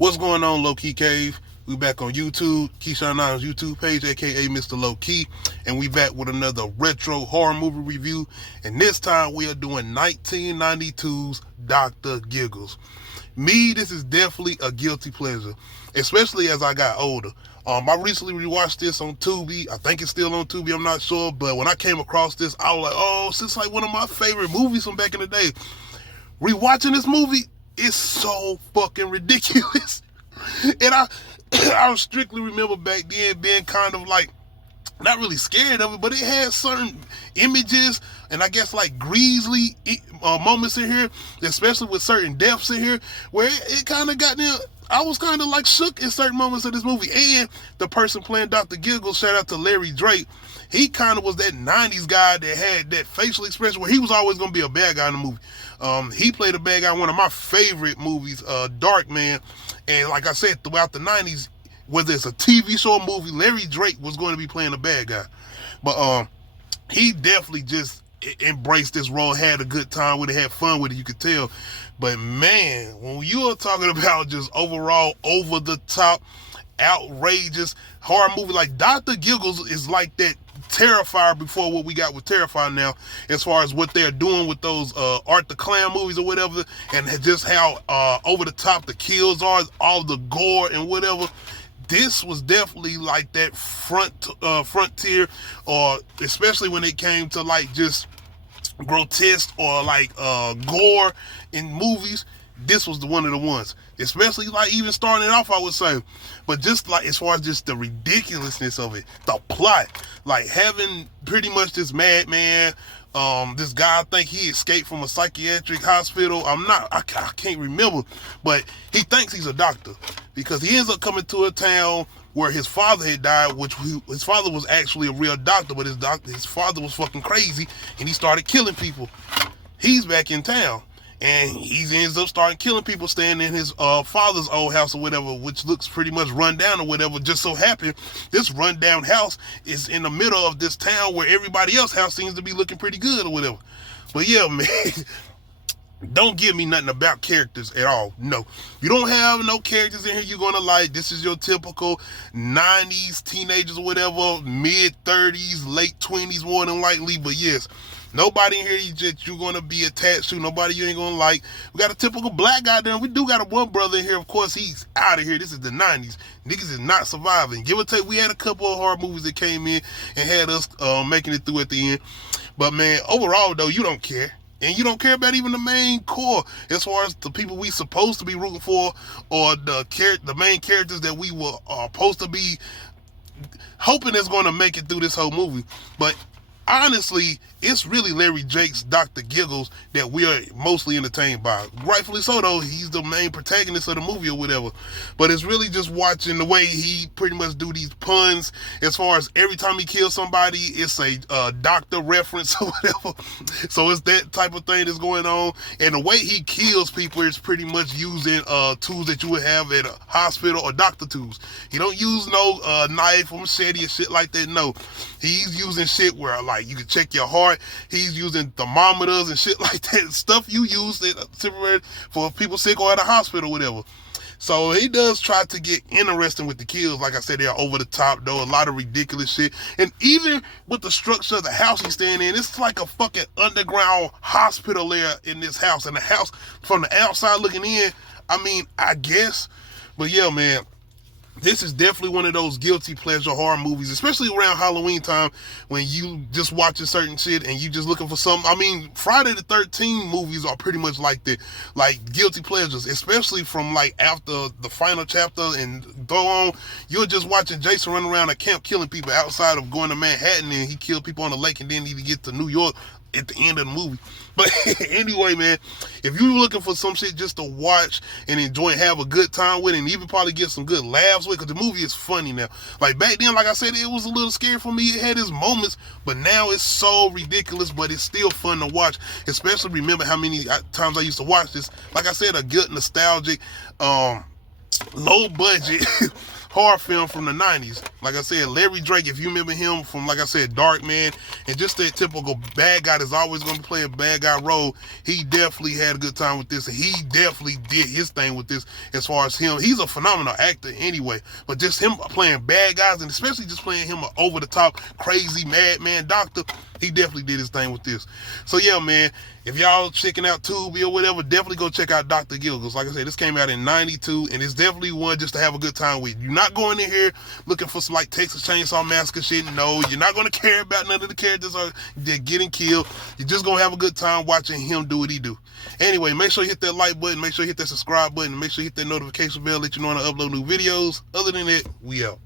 What's going on, Low Key Cave? We back on YouTube, Keyshawn Niles YouTube page, aka Mr. Low Key, and we back with another retro horror movie review. And this time we are doing 1992's Dr. Giggles. Me, this is definitely a guilty pleasure, especially as I got older. I recently rewatched this on Tubi. I think it's still on Tubi, I'm not sure. But when I came across this, I was like, oh, this is like one of my favorite movies from back in the day. Rewatching this movie, it's so fucking ridiculous. And I strictly remember back then being kind of like, not really scared of it, but it had certain images and I guess like grisly moments in here, especially with certain deaths in here, where it kind of got there. I was kind of like shook in certain moments of this movie. And the person playing Dr. Giggles, shout out to Larry Drake, he kind of was that 90s guy that had that facial expression where he was always going to be a bad guy in the movie. He played a bad guy in one of my favorite movies, Dark Man. And like I said, throughout the 90s, whether it's a TV show or movie, Larry Drake was going to be playing a bad guy. But he definitely just embraced this role, had a good time with it, had fun with it, you could tell. But man, when you are talking about just overall over-the-top, outrageous horror movie, like Dr. Giggles is like that Terrifier before what we got with Terrifier now, as far as what they're doing with those Art the Clown movies or whatever, and just how over the top the kills are, all the gore and whatever. This was definitely like that frontier, or especially when it came to like just grotesque or like gore in movies. This was one of the ones, especially like even starting it off, I would say. But just like as far as just the ridiculousness of it, the plot, like having pretty much this madman, this guy, I think he escaped from a psychiatric hospital. I can't remember, but he thinks he's a doctor because he ends up coming to a town where his father had died, his father was actually a real doctor, but his father was fucking crazy and he started killing people. He's back in town. And he ends up starting killing people staying in his father's old house or whatever, which looks pretty much run down or whatever. Just so happened, this rundown house is in the middle of this town where everybody else's house seems to be looking pretty good or whatever. But yeah, man, don't give me nothing about characters at all. No, you don't have no characters in here you're going to like. This is your typical 90s teenagers or whatever, mid-30s, late 20s more than likely. But yes, nobody in here that you're going to be attached to. Nobody you ain't going to like. We got a typical black guy there. We do got a one brother in here. Of course, he's out of here. This is the 90s. Niggas is not surviving. Give or take, we had a couple of horror movies that came in and had us making it through at the end. But man, overall, though, you don't care. And you don't care about even the main core as far as the people we supposed to be rooting for, or the main characters that we were supposed to be hoping is going to make it through this whole movie. But honestly, it's really Larry Drake's Dr. Giggles that we are mostly entertained by. Rightfully so, though. He's the main protagonist of the movie or whatever. But it's really just watching the way he pretty much do these puns, as far as every time he kills somebody, it's a doctor reference or whatever. So it's that type of thing that's going on. And the way he kills people is pretty much using tools that you would have at a hospital, or doctor tools. He don't use no knife or machete or shit like that. No, he's using shit where like you can check your heart. He's using thermometers and shit like that, stuff you use for people sick or at a hospital or whatever. So he does try to get interesting with the kills. Like I said, they're over the top, though. A lot of ridiculous shit. And even with the structure of the house he's staying in, it's like a fucking underground hospital there in this house. And the house, from the outside looking in, I mean, I guess. But yeah, man, this is definitely one of those guilty pleasure horror movies, especially around Halloween time when you just watching certain shit and you just looking for something. I mean, Friday the 13th movies are pretty much like that, like guilty pleasures, especially from like after the final chapter and go on. You're just watching Jason run around a camp killing people outside of going to Manhattan, and he killed people on the lake and then he get to New York at the end of the movie. But anyway, man, if you're looking for some shit just to watch and enjoy and have a good time with, and even probably get some good laughs with, because the movie is funny now. Like back then, like I said, it was a little scary for me. It had its moments, but now it's so ridiculous, but it's still fun to watch. Especially remember how many times I used to watch this. Like I said, a good nostalgic, low budget horror film from the 90s. Like I said, Larry Drake, if you remember him from, like I said, Dark Man, and just that typical bad guy that's always going to play a bad guy role, he definitely had a good time with this, and he definitely did his thing with this. As far as him, he's a phenomenal actor anyway, but just him playing bad guys, and especially just playing him an over-the-top, crazy, madman doctor, he definitely did his thing with this. So yeah, man, if y'all checking out Tubi or whatever, definitely go check out Dr. Giggles. Like I said, this came out in 92, and it's definitely one just to have a good time with. You're not going in here looking for some like Texas Chainsaw Massacre shit. No, you're not going to care about none of the characters they're getting killed. You're just going to have a good time watching him do what he do. Anyway, make sure you hit that like button, make sure you hit that subscribe button, make sure you hit that notification bell, let you know when I upload new videos. Other than that, we out.